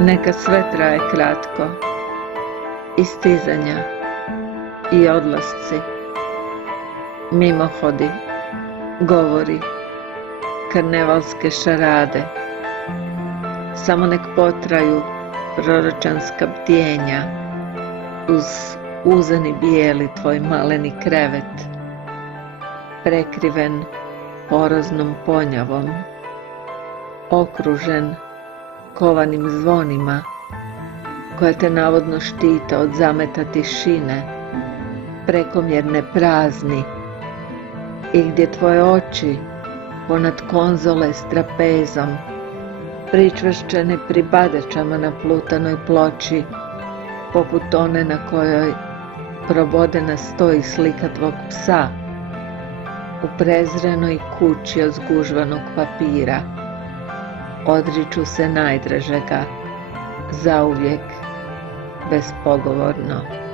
Neka sve traje kratko, i stizanja, i odlasci, mimohodi, govori, karnevalske šarade. Samo nek potraju proročanska bdjenja uz uzani bijeli tvoj maleni krevet, prekriven poroznom ponjavom, okružen kovanim zvonima koja te navodno štite od zameta tišine, prekomjerne prazni, i gdje tvoje oči ponad konzole s trapezom, pričvršćene pribadačama na plutanoj ploči, poput one na kojoj probodena stoji slika tvog psa, u prezrenoj kući od zgužvanog papira, odriču se najdražega, zauvijek, bespogovorno.